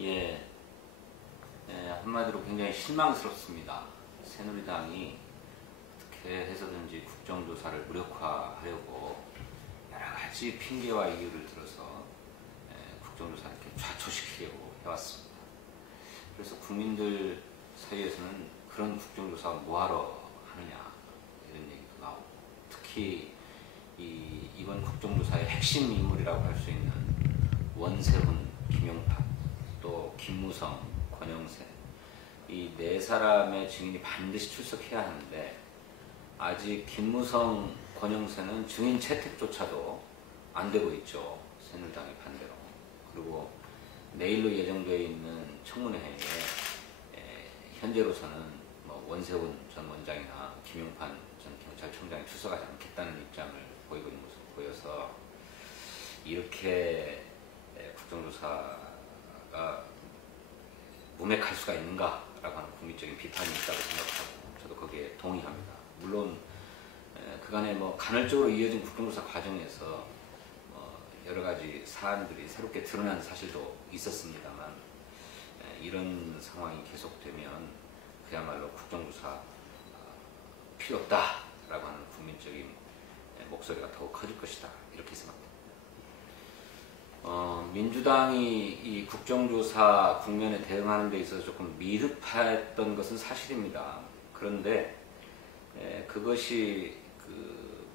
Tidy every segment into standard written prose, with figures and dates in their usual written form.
예, 한마디로 굉장히 실망스럽습니다. 새누리당이 어떻게 해서든지 국정조사를 무력화하려고 여러 가지 핑계와 이유를 들어서 국정조사를 이렇게 좌초시키려고 해왔습니다. 그래서 국민들 사이에서는 그런 국정조사가 뭐하러 하느냐 이런 얘기도 나오고, 특히 이번 국정조사의 핵심 인물이라고 할 수 있는 원세훈, 김용판, 또 김무성, 권영세, 이 네 사람의 증인이 반드시 출석해야 하는데 아직 김무성, 권영세는 증인 채택조차도 안 되고 있죠. 새누리당의 반대로. 그리고 내일로 예정되어 있는 청문회에 현재로서는 원세훈 전 원장이나 김용판 전 경찰청장이 출석하지 않겠다는 입장을 보이고 있는 모습을 보여서 이렇게 국정조사가 무맥할 수가 있는가라고 하는 국민적인 비판이 있다고 생각하고, 저도 거기에 동의합니다. 물론 그간에 간헐적으로 이어진 국정조사 과정에서 여러 가지 사안들이 새롭게 드러난 사실도 있었습니다만, 이런 상황이 계속되면 그야말로 국정조사 필요 없다라고 하는 국민적인 목소리가 더욱 커질 것이다, 이렇게 생각합니다. 민주당이 이 국정조사 국면에 대응하는 데 있어서 조금 미흡했던 것은 사실입니다. 그런데 그것이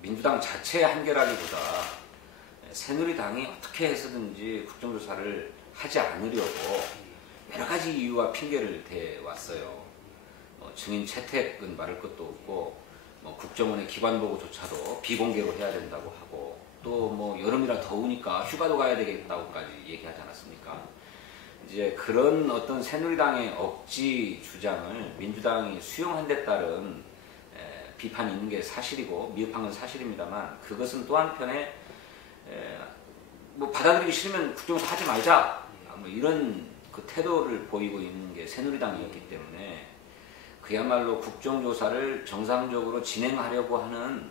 민주당 자체의 한계라기보다 새누리당이 어떻게 해서든지 국정조사를 하지 않으려고 여러 가지 이유와 핑계를 대왔어요. 증인 채택은 말할 것도 없고, 국정원의 기관보고조차도 비공개로 해야 된다고 하고, 또 여름이라 더우니까 휴가도 가야 되겠다고까지 얘기하지 않았습니까? 이제 그런 어떤 새누리당의 억지 주장을 민주당이 수용한 데 따른 비판이 있는 게 사실이고 미흡한 건 사실입니다만, 그것은 또 한편에 받아들이기 싫으면 국정조사 하지 말자, 이런 그 태도를 보이고 있는 게 새누리당이었기 때문에 그야말로 국정조사를 정상적으로 진행하려고 하는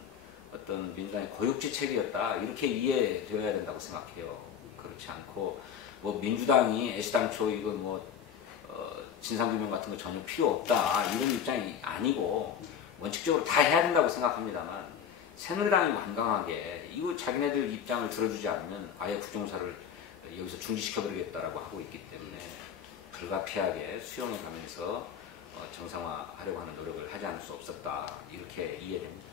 어떤 민주당의 고육지책이었다, 이렇게 이해되어야 된다고 생각해요. 그렇지 않고 민주당이 애시당초 이거 진상규명 같은 거 전혀 필요 없다, 이런 입장이 아니고 원칙적으로 다 해야 된다고 생각합니다만, 새누리당이 완강하게 이거 자기네들 입장을 들어주지 않으면 아예 국정조사를 여기서 중지시켜버리겠다라고 하고 있기 때문에 불가피하게 수용해 가면서 정상화하려고 하는 노력을 하지 않을 수 없었다, 이렇게 이해됩니다.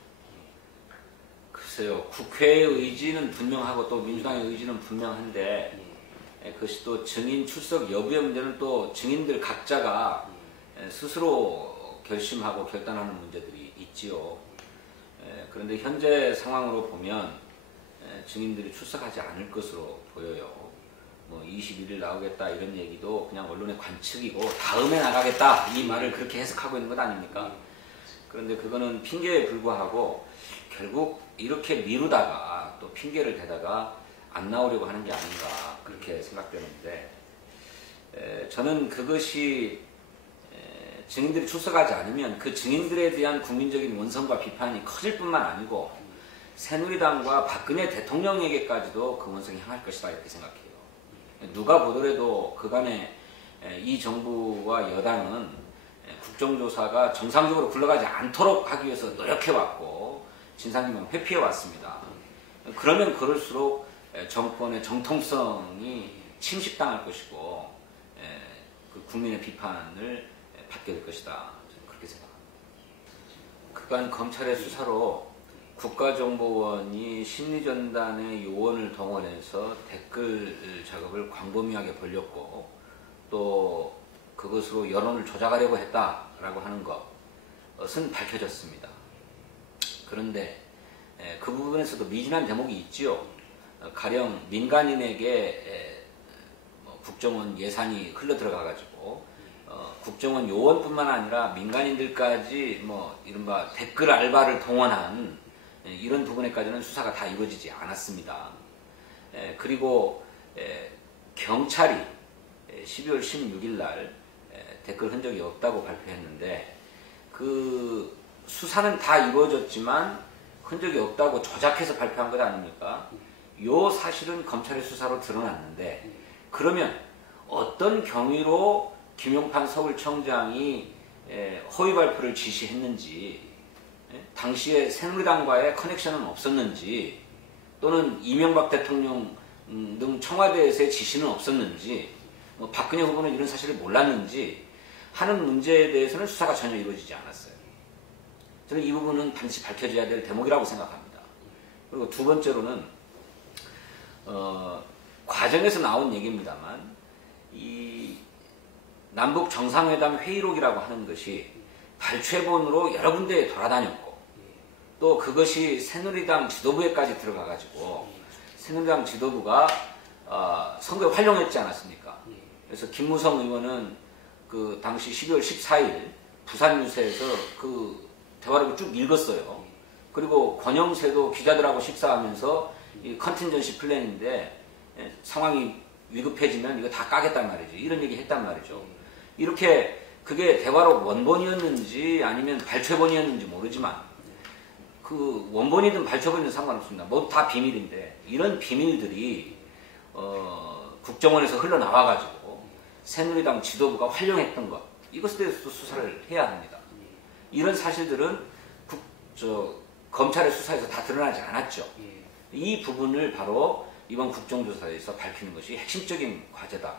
글쎄요, 국회의 의지는 분명하고 또 민주당의 의지는 분명한데, 그것이 또 증인 출석 여부의 문제는 또 증인들 각자가 스스로 결심하고 결단하는 문제들이 있지요. 그런데 현재 상황으로 보면 증인들이 출석하지 않을 것으로 보여요. 21일 나오겠다 이런 얘기도 그냥 언론의 관측이고 다음에 나가겠다, 이 말을 그렇게 해석하고 있는 것 아닙니까? 그런데 그거는 핑계에 불과하고 결국 이렇게 미루다가 또 핑계를 대다가 안 나오려고 하는 게 아닌가, 그렇게 생각되는데, 저는 그것이 증인들이 출석하지 않으면 그 증인들에 대한 국민적인 원성과 비판이 커질 뿐만 아니고 새누리당과 박근혜 대통령에게까지도 그 원성이 향할 것이다, 이렇게 생각해요. 누가 보더라도 그간에 이 정부와 여당은 국정조사가 정상적으로 굴러가지 않도록 하기 위해서 노력해왔고 진상규명 회피해왔습니다. 그러면 그럴수록 정권의 정통성이 침식당할 것이고 그 국민의 비판을 받게 될 것이다, 저는 그렇게 생각합니다. 그간 검찰의 수사로 국가정보원이 심리전단의 요원을 동원해서 댓글 작업을 광범위하게 벌였고, 또 그것으로 여론을 조작하려고 했다라고 하는 것은 밝혀졌습니다. 그런데 그 부분에서도 미진한 대목이 있지요. 가령 민간인에게 국정원 예산이 흘러 들어가가지고 국정원 요원뿐만 아니라 민간인들까지 이른바 댓글 알바를 동원한 이런 부분에까지는 수사가 다 이루어지지 않았습니다. 그리고 경찰이 12월 16일 날 댓글 흔적이 없다고 발표했는데, 그 수사는 다 이루어졌지만 흔적이 없다고 조작해서 발표한 것 아닙니까? 요 사실은 검찰의 수사로 드러났는데, 그러면 어떤 경위로 김용판 서울청장이 허위 발표를 지시했는지, 당시에 새누리당과의 커넥션은 없었는지, 또는 이명박 대통령 등 청와대에서의 지시는 없었는지, 뭐 박근혜 후보는 이런 사실을 몰랐는지 하는 문제에 대해서는 수사가 전혀 이루어지지 않았어요. 저는 이 부분은 반드시 밝혀져야 될 대목이라고 생각합니다. 그리고 두 번째로는 과정에서 나온 얘기입니다만, 이 남북 정상회담 회의록이라고 하는 것이 발췌본으로 여러 군데에 돌아다녔고, 또 그것이 새누리당 지도부에까지 들어가가지고 새누리당 지도부가 선거에 활용했지 않았습니까? 그래서 김무성 의원은 그 당시 12월 14일 부산 유세에서 그 대화록을 쭉 읽었어요. 그리고 권영세도 기자들하고 식사하면서 이 컨틴전시 플랜인데 상황이 위급해지면 이거 다 까겠단 말이죠. 이런 얘기 했단 말이죠. 이렇게 그게 대화록 원본이었는지 아니면 발췌본이었는지 모르지만, 그 원본이든 발췌본이든 상관없습니다. 모두 다 비밀인데, 이런 비밀들이 국정원에서 흘러나와가지고 새누리당 지도부가 활용했던 것, 이것에 대해서도 수사를 해야 합니다. 이런 사실들은 검찰의 수사에서 다 드러나지 않았죠. 이 부분을 바로 이번 국정조사에서 밝히는 것이 핵심적인 과제다.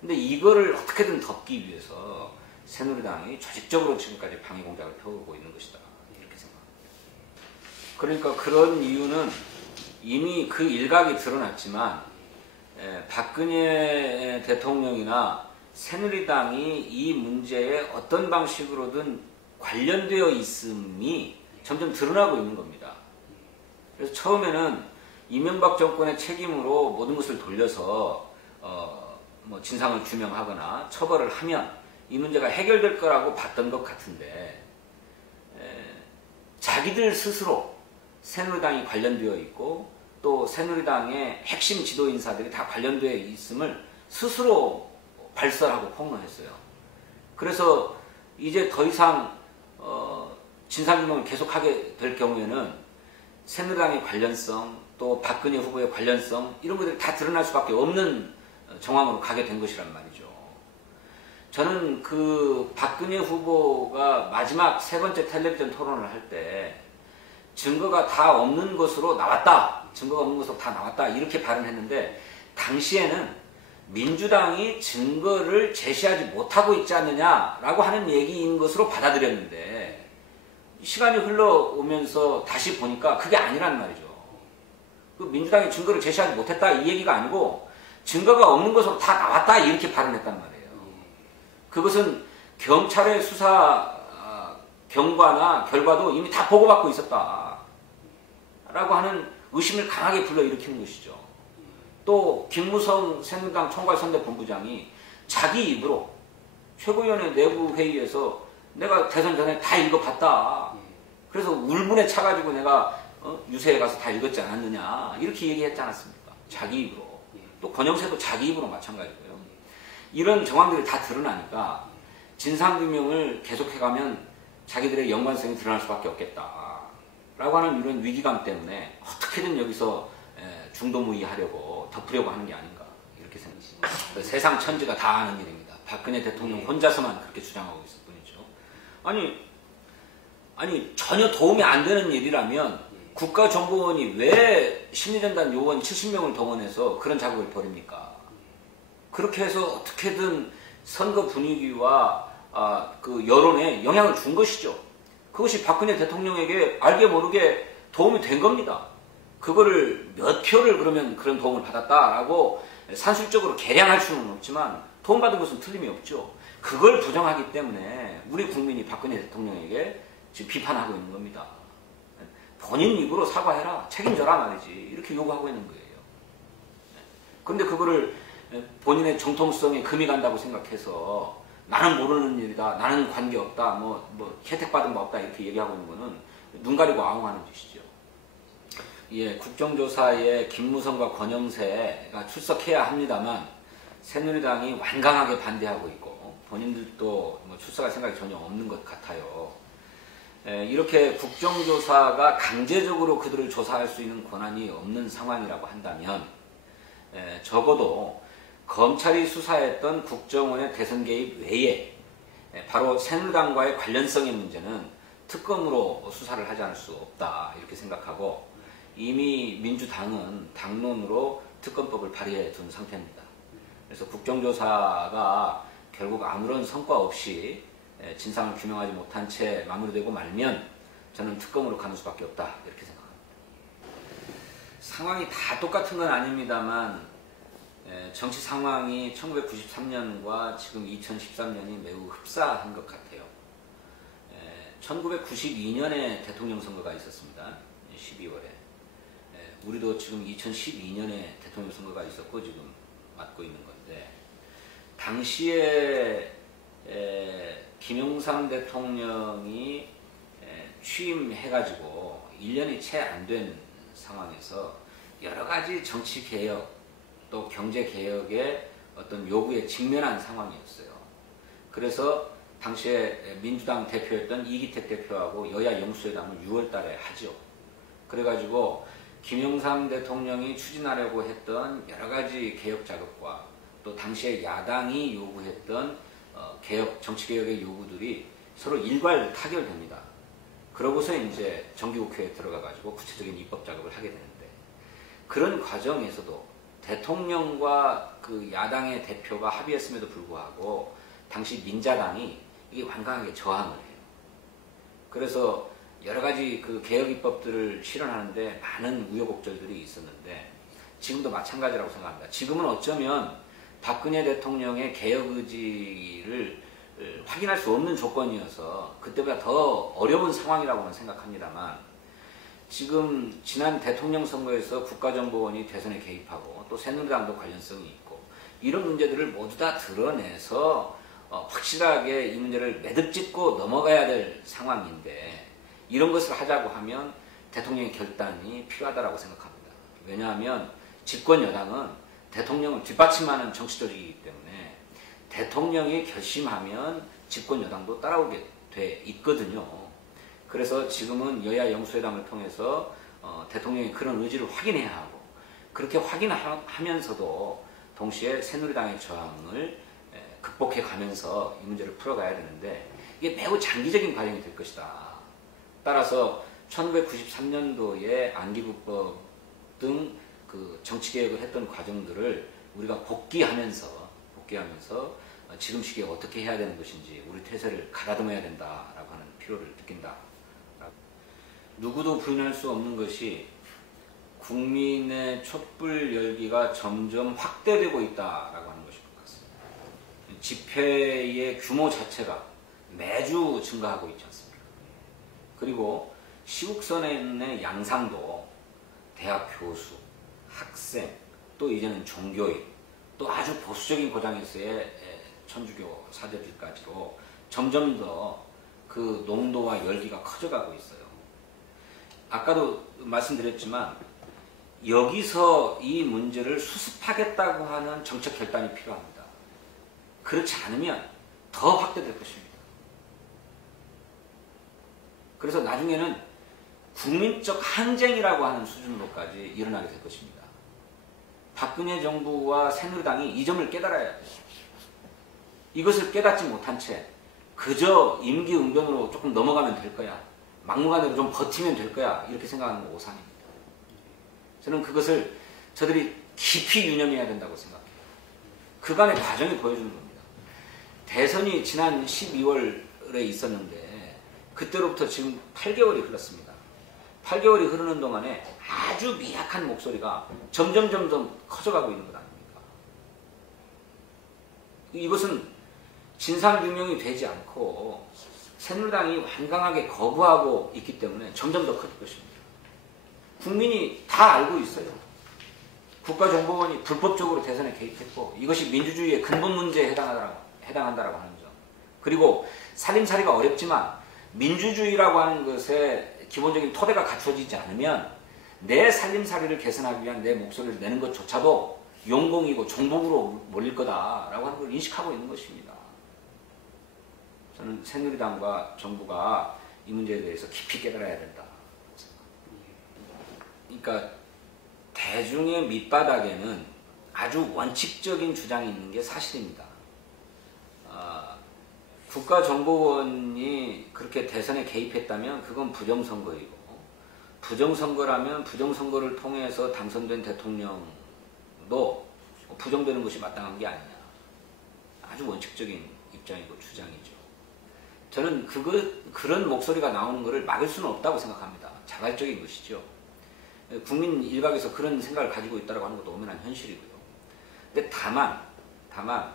근데 이거를 어떻게든 덮기 위해서 새누리당이 조직적으로 지금까지 방해 공작을 펴오고 있는 것이다. 이렇게 생각합니다. 그러니까 그런 이유는 이미 그 일각이 드러났지만, 박근혜 대통령이나 새누리당이 이 문제에 어떤 방식으로든 관련되어 있음이 점점 드러나고 있는 겁니다. 그래서 처음에는 이명박 정권의 책임으로 모든 것을 돌려서 뭐 진상을 규명하거나 처벌을 하면 이 문제가 해결될 거라고 봤던 것 같은데, 자기들 스스로 새누리당이 관련되어 있고 또 새누리당의 핵심 지도 인사들이 다 관련되어 있음을 스스로 발설하고 폭로했어요. 그래서 이제 더 이상 진상규명을 계속하게 될 경우에는 새누리당의 관련성, 또 박근혜 후보의 관련성, 이런 것들이 다 드러날 수밖에 없는 정황으로 가게 된 것이란 말이죠. 저는 그 박근혜 후보가 마지막 세 번째 텔레비전 토론을 할 때 증거가 다 없는 것으로 나왔다, 증거가 없는 것으로 다 나왔다, 이렇게 발언했는데, 당시에는 민주당이 증거를 제시하지 못하고 있지 않느냐라고 하는 얘기인 것으로 받아들였는데, 시간이 흘러오면서 다시 보니까 그게 아니란 말이죠. 그 민주당이 증거를 제시하지 못했다 이 얘기가 아니고 증거가 없는 것으로 다 나왔다 이렇게 발언했단 말이에요. 그것은 경찰의 수사 경과나 결과도 이미 다 보고받고 있었다 라고 하는 의심을 강하게 불러일으키는 것이죠. 또 김무성 새누리당 총괄선대본부장이 자기 입으로 최고위원회 내부회의에서 내가 대선 전에 다 읽어봤다, 그래서 울분에 차가지고 내가 유세에 가서 다 읽었지 않았느냐, 이렇게 얘기했지 않았습니까? 자기 입으로. 또 권영세도 자기 입으로 마찬가지고요. 이런 정황들이 다 드러나니까 진상규명을 계속해가면 자기들의 연관성이 드러날 수밖에 없겠다 라고 하는 이런 위기감 때문에 어떻게든 여기서 중도무의하려고 덮으려고 하는 게 아닌가, 이렇게 생각합니다. 세상 천지가 다 아는 일입니다. 박근혜 대통령 혼자서만 그렇게 주장하고 있을 뿐이죠. 아니 전혀 도움이 안 되는 일이라면 국가정보원이 왜 심리전단 요원 70명을 동원해서 그런 작업을 벌입니까? 그렇게 해서 어떻게든 선거 분위기와 그 여론에 영향을 준 것이죠. 그것이 박근혜 대통령에게 알게 모르게 도움이 된 겁니다. 그거를 몇 표를 그러면 그런 도움을 받았다라고 산술적으로 계량할 수는 없지만 도움받은 것은 틀림이 없죠. 그걸 부정하기 때문에 우리 국민이 박근혜 대통령에게 지금 비판하고 있는 겁니다. 본인 입으로 사과해라, 책임져라 말이지, 이렇게 요구하고 있는 거예요. 그런데 그거를 본인의 정통성에 금이 간다고 생각해서 나는 모르는 일이다, 나는 관계없다, 뭐 혜택받은 바 없다, 이렇게 얘기하고 있는 거는 눈 가리고 아웅하는 짓이죠. 예, 국정조사에 김무성과 권영세가 출석해야 합니다만 새누리당이 완강하게 반대하고 있고 본인들도 뭐 출석할 생각이 전혀 없는 것 같아요. 이렇게 국정조사가 강제적으로 그들을 조사할 수 있는 권한이 없는 상황이라고 한다면 적어도 검찰이 수사했던 국정원의 대선 개입 외에 바로 새누리당과의 관련성의 문제는 특검으로 수사를 하지 않을 수 없다 이렇게 생각하고 이미 민주당은 당론으로 특검법을 발의해 둔 상태입니다. 그래서 국정조사가 결국 아무런 성과 없이 진상을 규명하지 못한 채 마무리되고 말면 저는 특검으로 가는 수밖에 없다 이렇게 생각합니다. 상황이 다 똑같은 건 아닙니다만 정치 상황이 1993년과 지금 2013년이 매우 흡사한 것 같아요. 1992년에 대통령 선거가 있었습니다. 12월에. 우리도 지금 2012년에 대통령 선거가 있었고 지금 맡고 있는 건데 당시에 김영삼 대통령이 취임해가지고 1년이 채 안 된 상황에서 여러 가지 정치 개혁 또 경제 개혁의 어떤 요구에 직면한 상황이었어요. 그래서 당시에 민주당 대표였던 이기택 대표하고 여야 영수회담을 6월 달에 하죠. 그래가지고 김영삼 대통령이 추진하려고 했던 여러 가지 개혁 작업과 또 당시에 야당이 요구했던 정치 개혁의 요구들이 서로 일괄 타결됩니다. 그러고서 이제 정기국회에 들어가가지고 구체적인 입법 작업을 하게 되는데 그런 과정에서도 대통령과 그 야당의 대표가 합의했음에도 불구하고 당시 민자당이 이게 완강하게 저항을 해요. 그래서 여러 가지 그 개혁 입법들을 실현하는데 많은 우여곡절들이 있었는데 지금도 마찬가지라고 생각합니다. 지금은 어쩌면 박근혜 대통령의 개혁 의지를 확인할 수 없는 조건이어서 그때보다 더 어려운 상황이라고는 생각합니다만 지금 지난 대통령 선거에서 국가정보원이 대선에 개입하고 또 새누리당도 관련성이 있고 이런 문제들을 모두 다 드러내서 확실하게 이 문제를 매듭짓고 넘어가야 될 상황인데 이런 것을 하자고 하면 대통령의 결단이 필요하다고 생각합니다. 왜냐하면 집권 여당은 대통령을 뒷받침하는 정치 조직이기 때문에 대통령이 결심하면 집권 여당도 따라오게 돼 있거든요. 그래서 지금은 여야 영수회담을 통해서 대통령의 그런 의지를 확인해야 하고 그렇게 확인하면서도 동시에 새누리당의 저항을 극복해 가면서 이 문제를 풀어가야 되는데 이게 매우 장기적인 과정이 될 것이다. 따라서 1993년도에 안기부법 등 그 정치개혁을 했던 과정들을 우리가 복귀하면서 지금 시기에 어떻게 해야 되는 것인지 우리 태세를 가다듬어야 된다라고 하는 필요를 느낀다. 누구도 부인할 수 없는 것이 국민의 촛불 열기가 점점 확대되고 있다라고 하는 것일 것 같습니다. 집회의 규모 자체가 매주 증가하고 있지 않습니까? 그리고 시국선언의 양상도 대학 교수, 학생, 또 이제는 종교인, 또 아주 보수적인 고장에서의 천주교 사제들까지로 점점 더 그 농도와 열기가 커져가고 있어요. 아까도 말씀드렸지만 여기서 이 문제를 수습하겠다고 하는 정책 결단이 필요합니다. 그렇지 않으면 더 확대될 것입니다. 그래서 나중에는 국민적 항쟁이라고 하는 수준으로까지 일어나게 될 것입니다. 박근혜 정부와 새누리당이 이 점을 깨달아야 돼요. 이것을 깨닫지 못한 채 그저 임기응변으로 조금 넘어가면 될 거야. 막무가내로 좀 버티면 될 거야. 이렇게 생각하는 거 오산입니다. 저는 그것을 저들이 깊이 유념해야 된다고 생각해요. 그간의 과정이 보여주는 겁니다. 대선이 지난 12월에 있었는데 그때로부터 지금 8개월이 흘렀습니다. 8개월이 흐르는 동안에 아주 미약한 목소리가 점점 커져가고 있는 것 아닙니까? 이것은 진상규명이 되지 않고 새누리당이 완강하게 거부하고 있기 때문에 점점 더 커질 것입니다. 국민이 다 알고 있어요. 국가정보원이 불법적으로 대선에 개입했고 이것이 민주주의의 근본 문제에 해당한다라고 하는 점. 그리고 살림살이가 어렵지만 민주주의라고 하는 것에 기본적인 토대가 갖춰지지 않으면 내 살림살이를 개선하기 위한 내 목소리를 내는 것조차도 용공이고 종북으로 몰릴 거다라고 하는 걸 인식하고 있는 것입니다. 저는 새누리당과 정부가 이 문제에 대해서 깊이 깨달아야 된다. 그러니까 대중의 밑바닥에는 아주 원칙적인 주장이 있는 게 사실입니다. 국가정보원이 그렇게 대선에 개입했다면 그건 부정선거이고, 부정선거라면 부정선거를 통해서 당선된 대통령도 부정되는 것이 마땅한 게 아니냐. 아주 원칙적인 입장이고 주장이죠. 저는 그런 목소리가 나오는 것을 막을 수는 없다고 생각합니다. 자발적인 것이죠. 국민 일각에서 그런 생각을 가지고 있다고 하는 것도 엄연한 현실이고요. 근데 다만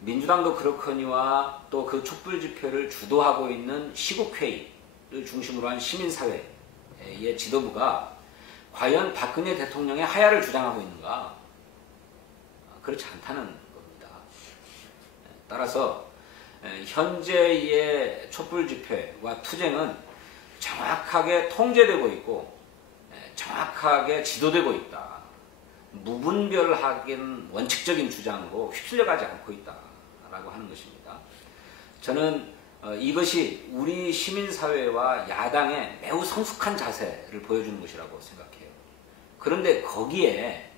민주당도 그렇거니와 또 그 촛불 집회를 주도하고 있는 시국회의를 중심으로 한 시민사회의 지도부가 과연 박근혜 대통령의 하야를 주장하고 있는가? 그렇지 않다는 겁니다. 따라서 현재의 촛불 집회와 투쟁은 정확하게 통제되고 있고 정확하게 지도되고 있다. 무분별하긴 원칙적인 주장으로 휩쓸려가지 않고 있다라고 하는 것입니다. 저는 이것이 우리 시민사회와 야당의 매우 성숙한 자세를 보여주는 것이라고 생각해요. 그런데 거기에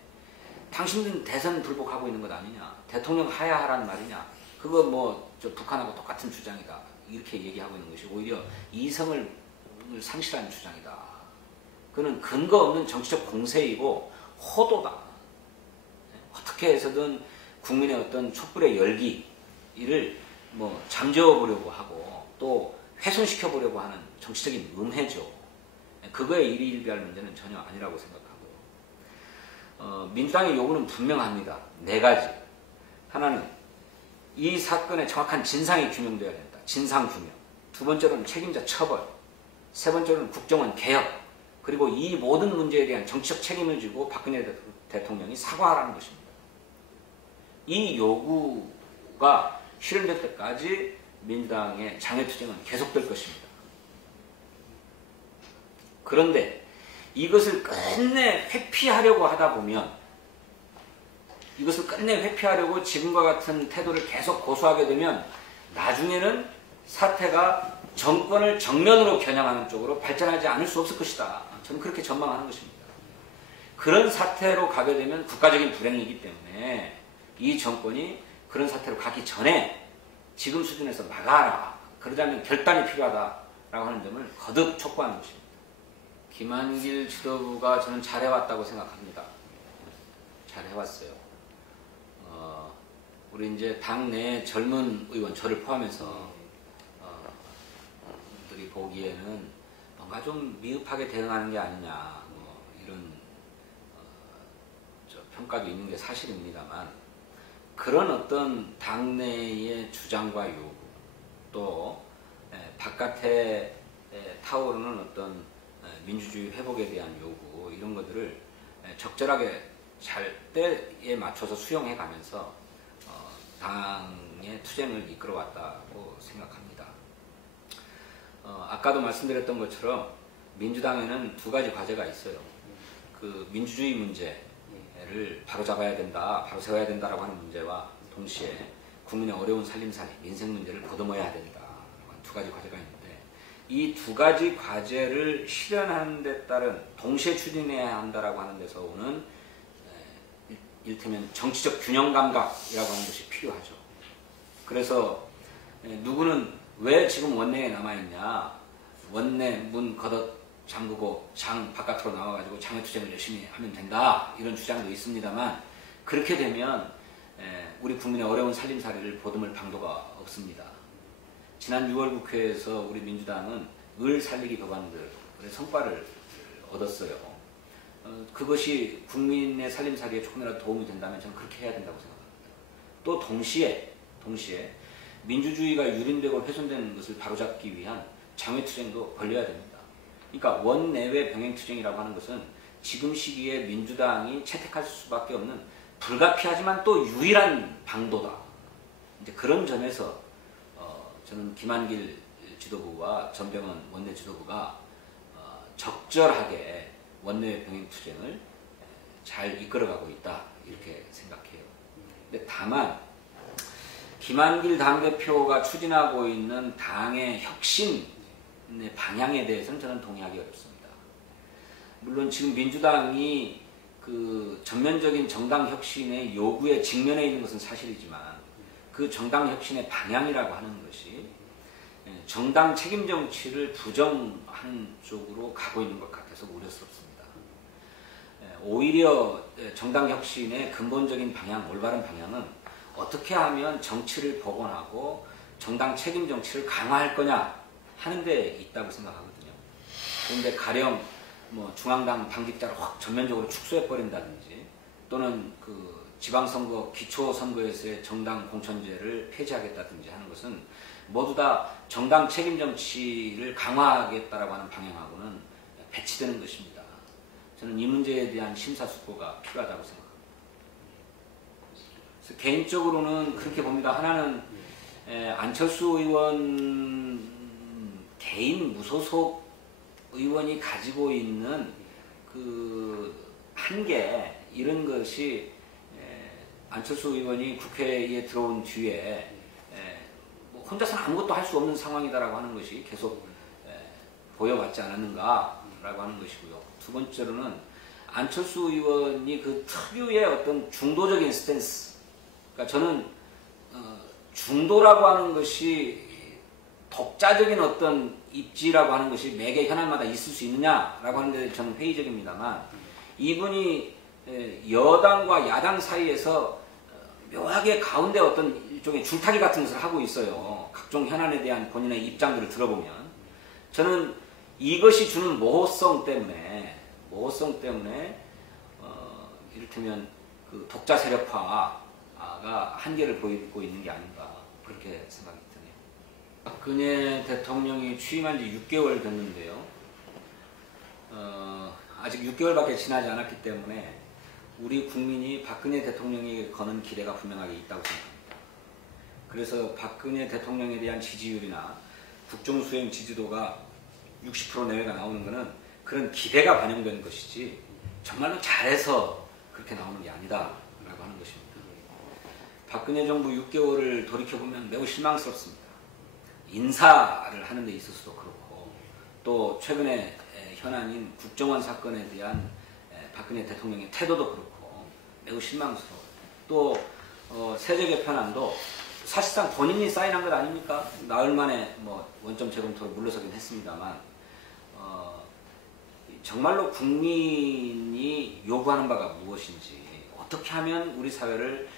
당신들은 대선 불복하고 있는 것 아니냐, 대통령 하야하라는 말이냐, 그거 뭐 저 북한하고 똑같은 주장이다, 이렇게 얘기하고 있는 것이 오히려 이성을 상실한 주장이다. 그는 근거 없는 정치적 공세이고 호도다. 어떻게 해서든 국민의 어떤 촛불의 열기를 뭐 잠재워 보려고 하고 또 훼손시켜 보려고 하는 정치적인 음해죠. 그거에 일희일비할 문제는 전혀 아니라고 생각하고요. 민주당의 요구는 분명합니다. 4가지. 하나는 이 사건의 정확한 진상이 규명되어야 된다. 진상 규명. 2번째로는 책임자 처벌. 3번째로는 국정원 개혁. 그리고 이 모든 문제에 대한 정치적 책임을 지고 박근혜 대통령이 사과하라는 것입니다. 이 요구가 실현될 때까지 민주당의 장외투쟁은 계속될 것입니다. 그런데 이것을 끝내 회피하려고 하다 보면, 이것을 끝내 회피하려고 지금과 같은 태도를 계속 고수하게 되면 나중에는 사태가 정권을 정면으로 겨냥하는 쪽으로 발전하지 않을 수 없을 것이다. 저는 그렇게 전망하는 것입니다. 그런 사태로 가게 되면 국가적인 불행이기 때문에 이 정권이 그런 사태로 가기 전에 지금 수준에서 막아라. 그러자면 결단이 필요하다라고 하는 점을 거듭 촉구하는 것입니다. 김한길 지도부가 저는 잘해왔다고 생각합니다. 잘해왔어요. 우리 이제 당내 젊은 의원, 저를 포함해서 들이 보기에는 뭔가 좀 미흡하게 대응하는 게 아니냐, 뭐 이런 평가도 있는 게 사실입니다만, 그런 어떤 당내의 주장과 요구, 또 바깥에 타오르는 어떤 민주주의 회복에 대한 요구, 이런 것들을 적절하게 잘 때에 맞춰서 수용해 가면서 당의 투쟁을 이끌어왔다고 생각합니다. 아까도 말씀드렸던 것처럼 민주당에는 2가지 과제가 있어요. 그 민주주의 문제를 바로잡아야 된다, 바로 세워야 된다라고 하는 문제와 동시에 국민의 어려운 살림살이, 민생 문제를 보듬어야 된다. 2가지 과제가 있는데, 이 2가지 과제를 실현하는 데 따른 동시에 추진해야 한다라고 하는 데서 오는 이를테면 정치적 균형 감각이라고 하는 것이 필요하죠. 그래서 누구는 왜 지금 원내에 남아있냐, 원내 문 걷어 잠그고 장 바깥으로 나와가지고 장외투쟁을 열심히 하면 된다, 이런 주장도 있습니다만, 그렇게 되면 우리 국민의 어려운 살림살이를 보듬을 방도가 없습니다. 지난 6월 국회에서 우리 민주당은 을 살리기 법안들의 성과를 얻었어요. 그것이 국민의 살림살이에 조금이라도 도움이 된다면 저는 그렇게 해야 된다고 생각합니다. 또 동시에 민주주의가 유린되고 훼손되는 것을 바로잡기 위한 장외투쟁도 벌려야 됩니다. 그러니까 원내외 병행투쟁이라고 하는 것은 지금 시기에 민주당이 채택할 수밖에 없는 불가피하지만 또 유일한 방도다. 이제 그런 점에서 저는 김한길 지도부와 전병헌 원내 지도부가 적절하게 원내 병행투쟁을 잘 이끌어가고 있다, 이렇게 생각해요. 근데 다만 김한길 당대표가 추진하고 있는 당의 혁신의 방향에 대해서는 저는 동의하기 어렵습니다. 물론 지금 민주당이 그 전면적인 정당 혁신의 요구에 직면해 있는 것은 사실이지만 그 정당 혁신의 방향이라고 하는 것이 정당 책임 정치를 부정하는 쪽으로 가고 있는 것 같아서 우려스럽습니다. 오히려 정당 혁신의 근본적인 방향, 올바른 방향은 어떻게 하면 정치를 복원하고 정당 책임 정치를 강화할 거냐 하는 데 있다고 생각하거든요. 그런데 가령 뭐 중앙당 당직자를 확 전면적으로 축소해 버린다든지 또는 그 지방선거 기초선거에서의 정당 공천제를 폐지하겠다든지 하는 것은 모두 다 정당 책임 정치를 강화하겠다라고 하는 방향하고는 배치되는 것입니다. 저는 이 문제에 대한 심사숙고가 필요하다고 생각합니다. 그래서 개인적으로는 그렇게 봅니다. 하나는 안철수 의원 개인 무소속 의원이 가지고 있는 그 한계 이런 것이 안철수 의원이 국회에 들어온 뒤에 뭐 혼자서는 아무것도 할 수 없는 상황이다라고 하는 것이 계속 보여왔지 않았는가라고 하는 것이고요. 두 번째로는 안철수 의원이 그 특유의 어떤 중도적인 스탠스, 그러니까 저는 중도라고 하는 것이 독자적인 어떤 입지라고 하는 것이 매개 현안마다 있을 수 있느냐라고 하는데 저는 회의적입니다만 이분이 여당과 야당 사이에서 묘하게 가운데 어떤 일종의 줄타기 같은 것을 하고 있어요. 각종 현안에 대한 본인의 입장들을 들어보면 저는 이것이 주는 모호성 때문에 이를테면 그 독자 세력화가 한계를 보이고 있는 게 아닌가 그렇게 생각이 드네요. 박근혜 대통령이 취임한 지 6개월 됐는데요. 아직 6개월밖에 지나지 않았기 때문에 우리 국민이 박근혜 대통령에게 거는 기대가 분명하게 있다고 생각합니다. 그래서 박근혜 대통령에 대한 지지율이나 국정수행 지지도가 60% 내외가 나오는 것은 그런 기대가 반영된 것이지 정말로 잘해서 그렇게 나오는 게 아니다라고 하는 것입니다. 박근혜 정부 6개월을 돌이켜보면 매우 실망스럽습니다. 인사를 하는 데 있어서도 그렇고 또 최근에 현안인 국정원 사건에 대한 박근혜 대통령의 태도도 그렇고 매우 실망스러워요. 또 세제 개편안도 사실상 본인이 사인한 것 아닙니까? 나흘 만에 뭐 원점 재검토로 물러서긴 했습니다만 정말로 국민이 요구하는 바가 무엇인지 어떻게 하면 우리 사회를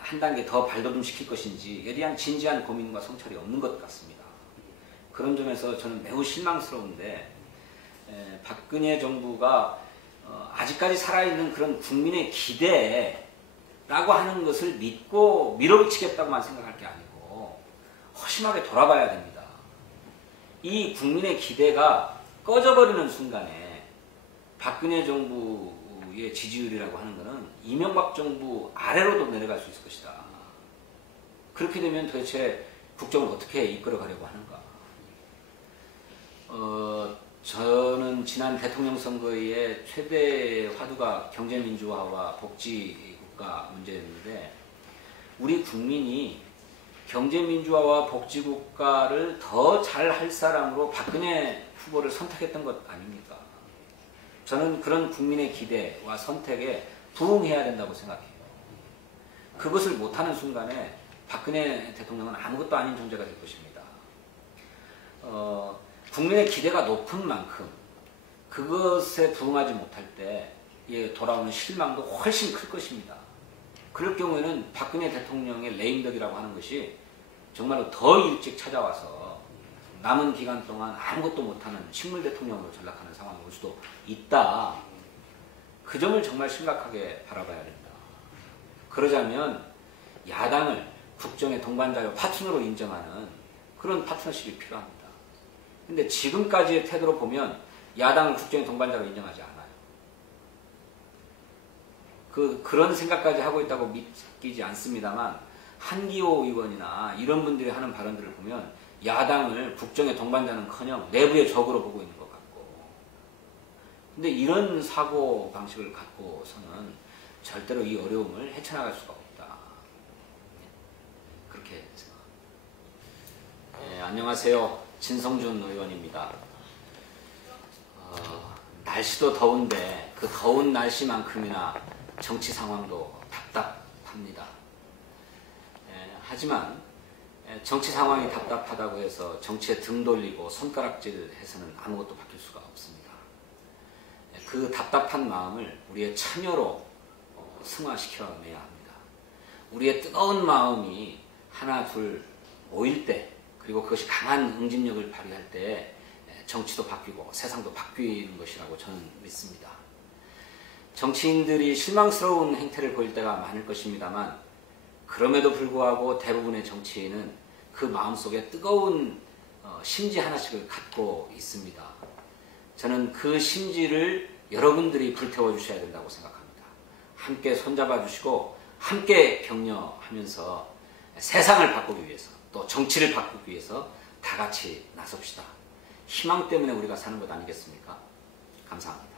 한 단계 더 발돋움시킬 것인지에 대한 진지한 고민과 성찰이 없는 것 같습니다. 그런 점에서 저는 매우 실망스러운데 박근혜 정부가 아직까지 살아있는 그런 국민의 기대라고 하는 것을 믿고 밀어붙이겠다고만 생각할 게 아니고 허심하게 돌아봐야 됩니다. 이 국민의 기대가 꺼져버리는 순간에 박근혜 정부의 지지율이라고 하는 것은 이명박 정부 아래로도 내려갈 수 있을 것이다. 그렇게 되면 도대체 국정을 어떻게 이끌어가려고 하는가. 저는 지난 대통령 선거의 최대 화두가 경제민주화와 복지국가 문제였는데 우리 국민이 경제민주화와 복지국가를 더 잘할 사람으로 박근혜 후보를 선택했던 것 아닙니까? 저는 그런 국민의 기대와 선택에 부응해야 된다고 생각해요. 그것을 못하는 순간에 박근혜 대통령은 아무것도 아닌 존재가 될 것입니다. 국민의 기대가 높은 만큼 그것에 부응하지 못할 때 돌아오는 실망도 훨씬 클 것입니다. 그럴 경우에는 박근혜 대통령의 레임덕이라고 하는 것이 정말로 더 일찍 찾아와서 남은 기간 동안 아무것도 못하는 식물 대통령으로 전락하는 상황이 올 수도 있다. 그 점을 정말 심각하게 바라봐야 된다. 그러자면 야당을 국정의 동반자요 파트너로 인정하는 그런 파트너십이 필요합니다. 근데 지금까지의 태도로 보면 야당을 국정의 동반자로 인정하지 않아요. 그런 생각까지 하고 있다고 믿기지 않습니다만 한기호 의원이나 이런 분들이 하는 발언들을 보면 야당을 국정의 동반자는커녕 내부의 적으로 보고 있는 것 같고 근데 이런 사고 방식을 갖고서는 절대로 이 어려움을 헤쳐나갈 수가 없다. 그렇게 생각합니다. 안녕하세요. 진성준 의원입니다. 날씨도 더운데 그 더운 날씨만큼이나 정치 상황도 답답합니다. 하지만 정치 상황이 답답하다고 해서 정치에 등 돌리고 손가락질해서는 아무것도 바뀔 수가 없습니다. 그 답답한 마음을 우리의 참여로 승화시켜내야 합니다. 우리의 뜨거운 마음이 하나 둘 모일 때, 그리고 그것이 강한 응집력을 발휘할 때 정치도 바뀌고 세상도 바뀌는 것이라고 저는 믿습니다. 정치인들이 실망스러운 행태를 보일 때가 많을 것입니다만, 그럼에도 불구하고 대부분의 정치인은 그 마음속에 뜨거운 심지 하나씩을 갖고 있습니다. 저는 그 심지를 여러분들이 불태워 주셔야 된다고 생각합니다. 함께 손잡아 주시고 함께 격려하면서 세상을 바꾸기 위해서, 또 정치를 바꾸기 위해서 다 같이 나섭시다. 희망 때문에 우리가 사는 것 아니겠습니까? 감사합니다.